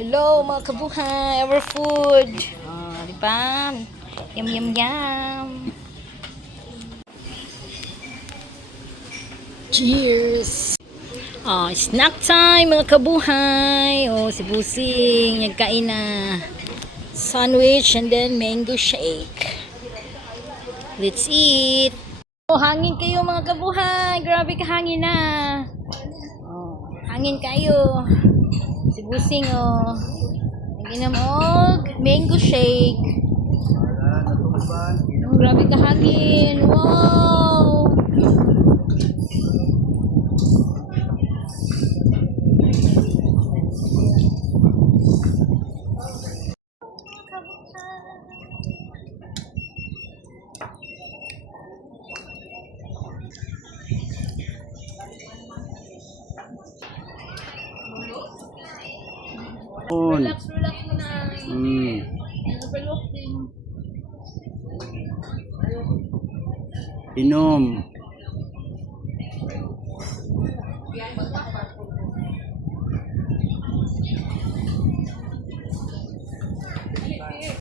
Hello mga kabuhay, our food. Di ba? Yum yum yum. Cheers. Snack time mga kabuhay. Si Busing nagkain na sandwich and then mango shake. Let's eat. Hangin kayo mga kabuhay. Grabe ka hangin na. Hangin kayo. Si Busing naginom og mango shake. Grabe ka hangin. Wow. Relax mo na. Inom.